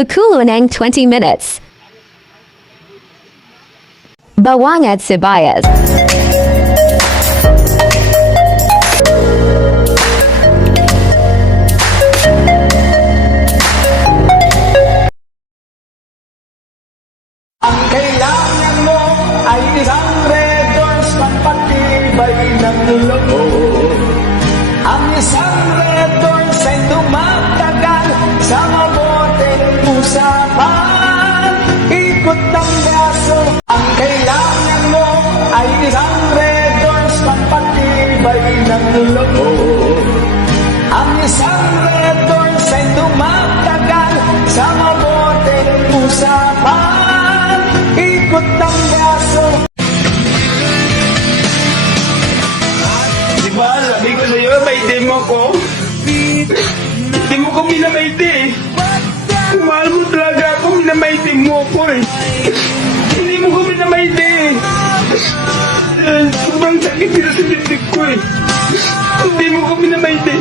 Bakulunang 20 minutes. Bawang at sibuyas. Ang kailangan mo ay isang Red Doors pampatibay ng loob. Ang isang Red Doors ay tumatagal sa mabuting usapan. Ikot ng braso. Ang kailangan mo ay isang Red Doors pampatibay ng loob. Ang isang Red Doors ay tumatagal sa mabuting usapan. Ikot ng braso. Diba, sabi ko sa'yo, maite mo ko. Hindi mo ko minamaite eh. Kung mahal mo talaga ako, minamaite mo ko eh. Hindi mo ko minamaite eh. Sobrang sakit nila sa dibdib ko eh. Hindi mo ko minamaite.